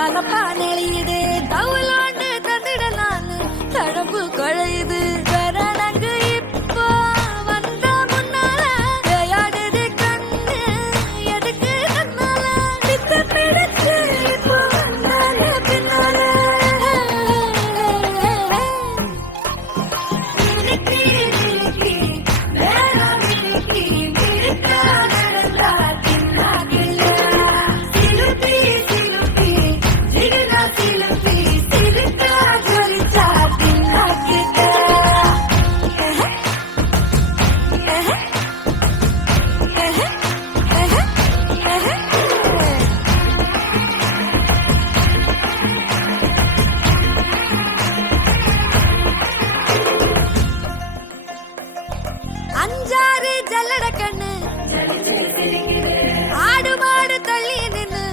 தலப்பா நெளியுது தவுலாண்டு தந்திடலான்னு தடம்பு குழையுது கரணங்கு இப்போ வந்த முன்னால விளையாடுது கண்ணு எதுக்கு கண்ணால சித்த பிடிச்சு இப்போ வந்தாலே பின்னால அஞ்சாறு ஜல்லட கண்ணு ஆடு மாடு தள்ளி நின்னு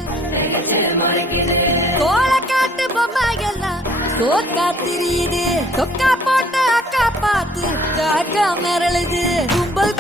தோள காட்டு பொம்மை எல்லாம் சோக்கா திரியுது சொக்கா போட்ட அக்கா பார்த்து காக்கா மிரளுது கும்பல்